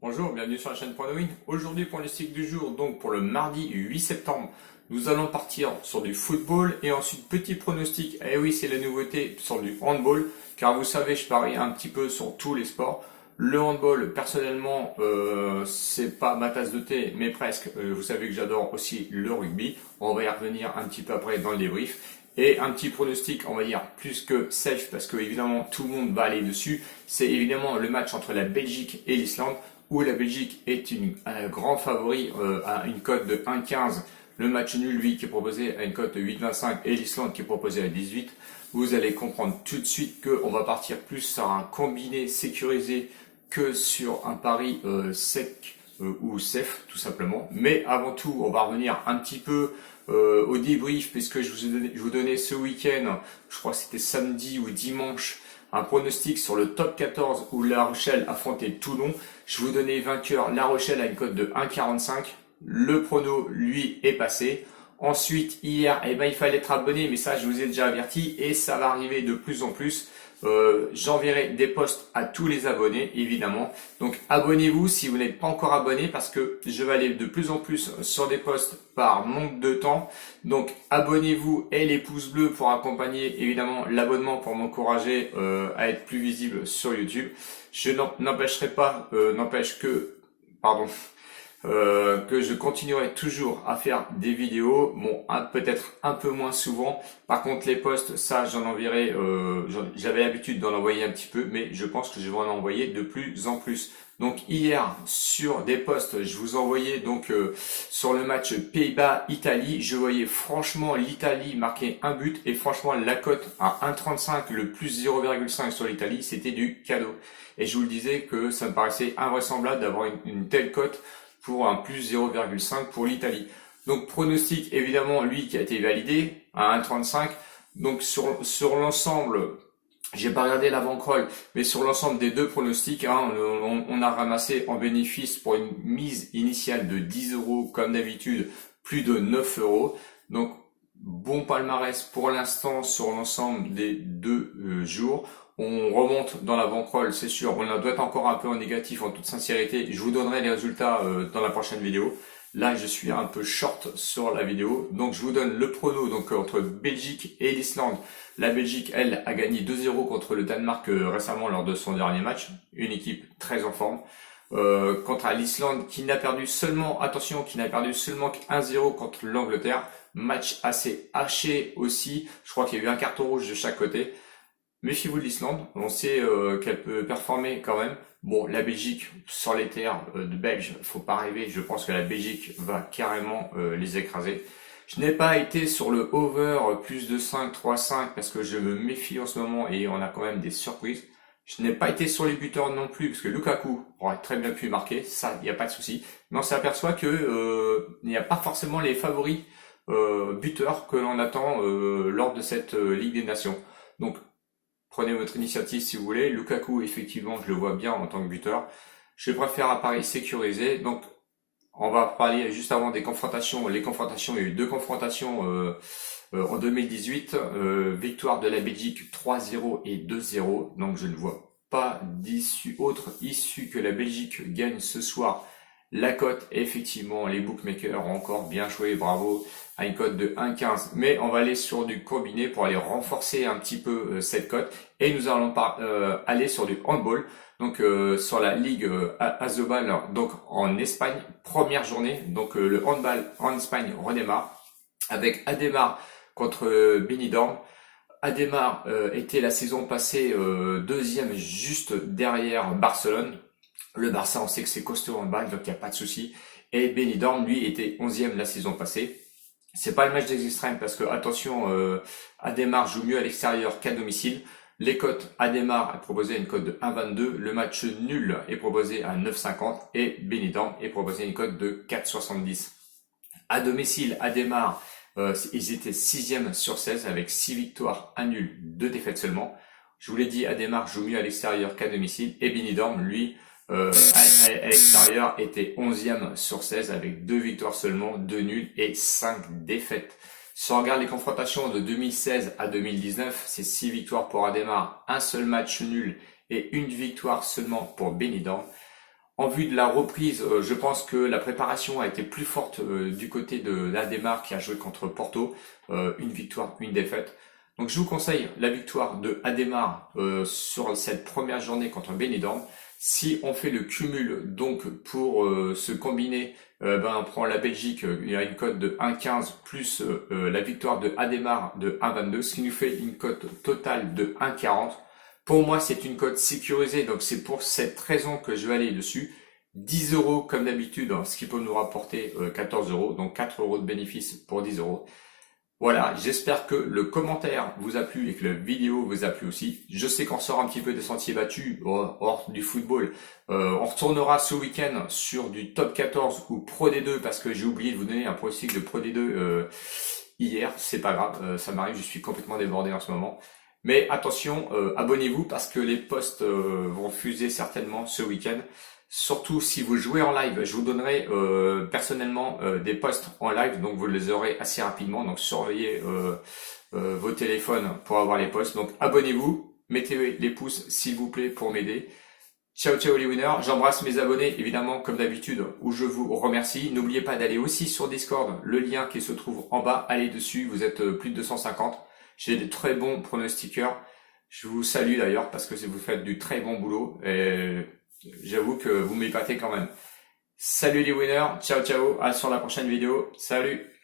Bonjour, bienvenue sur la chaîne Point de Win. Aujourd'hui, pronostic du jour, donc pour le mardi 8 septembre, nous allons partir sur du football et ensuite petit pronostic. Eh oui, c'est la nouveauté sur du handball, car vous savez, je parie un petit peu sur tous les sports. Le handball, personnellement, c'est pas ma tasse de thé, mais presque. Vous savez que j'adore aussi le rugby. On va y revenir un petit peu après dans le débrief. Et un petit pronostic, on va dire plus que safe, parce que évidemment tout le monde va aller dessus. C'est évidemment le match entre la Belgique et l'Islande, où la Belgique est un grand favori à une cote de 1,15. Le match nul, lui, qui est proposé à une cote de 8,25 et l'Islande qui est proposée à 18. Vous allez comprendre tout de suite qu'on va partir plus sur un combiné sécurisé que sur un pari sec ou safe, tout simplement. Mais avant tout, on va revenir un petit peu au débrief, puisque je vous donnais ce week-end, je crois que c'était samedi ou dimanche, un pronostic sur le top 14 où La Rochelle affrontait Toulon. Je vous donnais vainqueur La Rochelle à une cote de 1,45. Le prono, lui, est passé. Ensuite, hier, il fallait être abonné, mais ça, je vous ai déjà averti et ça va arriver de plus en plus. J'enverrai des posts à tous les abonnés, évidemment. Donc, abonnez-vous si vous n'êtes pas encore abonné parce que je vais aller de plus en plus sur des posts par manque de temps. Donc, abonnez-vous et les pouces bleus pour accompagner, évidemment, l'abonnement pour m'encourager à être plus visible sur YouTube. Je n'empêcherai pas, pardon, que je continuerai toujours à faire des vidéos, bon, peut-être un peu moins souvent. Par contre, les posts, ça, j'en enverrai, j'avais l'habitude d'en envoyer un petit peu, mais je pense que je vais en envoyer de plus en plus. Donc hier, sur des posts, je vous envoyais donc sur le match Pays-Bas-Italie, je voyais franchement l'Italie marquer un but et franchement la cote à 1,35, le plus 0,5 sur l'Italie, c'était du cadeau. Et je vous le disais que ça me paraissait invraisemblable d'avoir une telle cote pour un plus 0,5 pour l'Italie. Donc pronostic évidemment lui qui a été validé à 1,35. Donc sur l'ensemble, j'ai pas regardé l'avant-crawl, mais sur l'ensemble des deux pronostics, hein, on a ramassé en bénéfice pour une mise initiale de 10 euros comme d'habitude, plus de 9 euros. Donc bon palmarès pour l'instant sur l'ensemble des deux jours. On remonte dans l'avant-crawl, c'est sûr. On doit être encore un peu en négatif en toute sincérité. Je vous donnerai les résultats dans la prochaine vidéo. Là, je suis un peu short sur la vidéo. Donc, je vous donne le prono donc, entre Belgique et l'Islande. La Belgique, elle, a gagné 2-0 contre le Danemark récemment lors de son dernier match. Une équipe très en forme. Contre l'Islande qui n'a perdu seulement, attention, qui n'a perdu seulement 1-0 contre l'Angleterre. Match assez haché aussi. Je crois qu'il y a eu un carton rouge de chaque côté. Méfiez-vous de l'Islande, on sait qu'elle peut performer quand même. Bon, la Belgique, sur les terres de Belge, faut pas rêver, je pense que la Belgique va carrément les écraser. Je n'ai pas été sur le over plus de 5, 3-5 parce que je me méfie en ce moment et on a quand même des surprises. Je n'ai pas été sur les buteurs non plus parce que Lukaku aurait très bien pu marquer, ça, il n'y a pas de souci. Mais on s'aperçoit que il n'y a pas forcément les favoris buteurs que l'on attend lors de cette Ligue des Nations. Donc prenez votre initiative si vous voulez. Lukaku, effectivement, je le vois bien en tant que buteur. Je préfère un pari sécurisé. Donc, on va parler juste avant des confrontations. Les confrontations, il y a eu deux confrontations en 2018. Victoire de la Belgique 3-0 et 2-0. Donc, je ne vois pas d'issue autre issue que la Belgique gagne ce soir. La cote, effectivement, les bookmakers ont encore bien joué, bravo, à une cote de 1,15. Mais on va aller sur du combiné pour aller renforcer un petit peu cette cote. Et nous allons aller sur du handball, donc sur la Ligue Asobal, donc en Espagne, première journée. Donc le handball en Espagne redémarre avec Ademar contre Benidorm. Ademar était la saison passée deuxième juste derrière Barcelone. Le Barça, on sait que c'est costaud en balle, donc il n'y a pas de souci. Et Benidorm, lui, était 11e la saison passée. C'est pas le match des extrêmes parce que, attention, Ademar joue mieux à l'extérieur qu'à domicile. Les cotes, Ademar est proposé à une cote de 1,22. Le match nul est proposé à 9,50. Et Benidorm est proposé à une cote de 4,70. À domicile, Ademar, ils étaient 6e sur 16 avec 6 victoires, 1 nul, 2 défaites seulement. Je vous l'ai dit, Ademar joue mieux à l'extérieur qu'à domicile. Et Benidorm, lui, à l'extérieur était 11e sur 16 avec 2 victoires seulement, 2 nuls et 5 défaites. Si on regarde les confrontations de 2016 à 2019, c'est 6 victoires pour Ademar, un seul match nul et une victoire seulement pour Benidorm. En vue de la reprise, je pense que la préparation a été plus forte du côté de Ademar qui a joué contre Porto. Une victoire, une défaite. Donc je vous conseille la victoire de Ademar sur cette première journée contre Benidorm. Si on fait le cumul donc pour se combiner, on prend la Belgique, il y a une cote de 1,15 plus la victoire de Ademar de 1,22, ce qui nous fait une cote totale de 1,40. Pour moi, c'est une cote sécurisée, donc c'est pour cette raison que je vais aller dessus. 10 euros comme d'habitude, ce qui peut nous rapporter 14 euros, donc 4 euros de bénéfice pour 10 euros. Voilà, j'espère que le commentaire vous a plu et que la vidéo vous a plu aussi. Je sais qu'on sort un petit peu des sentiers battus hors du football. On retournera ce week-end sur du top 14 ou Pro D2 parce que j'ai oublié de vous donner un pronostic de Pro D2 hier. C'est pas grave, ça m'arrive, je suis complètement débordé en ce moment. Mais attention, abonnez-vous parce que les posts vont fuser certainement ce week-end. Surtout si vous jouez en live, je vous donnerai personnellement des posts en live, donc vous les aurez assez rapidement. Donc surveillez vos téléphones pour avoir les posts. Donc abonnez-vous, mettez les pouces s'il vous plaît pour m'aider. Ciao ciao les winners, j'embrasse mes abonnés évidemment comme d'habitude où je vous remercie. N'oubliez pas d'aller aussi sur Discord, le lien qui se trouve en bas, allez dessus, vous êtes plus de 250. J'ai des très bons pronostiqueurs. Je vous salue d'ailleurs parce que vous faites du très bon boulot et j'avoue que vous m'épatez quand même. Salut les winners, ciao ciao, à sur la prochaine vidéo, salut!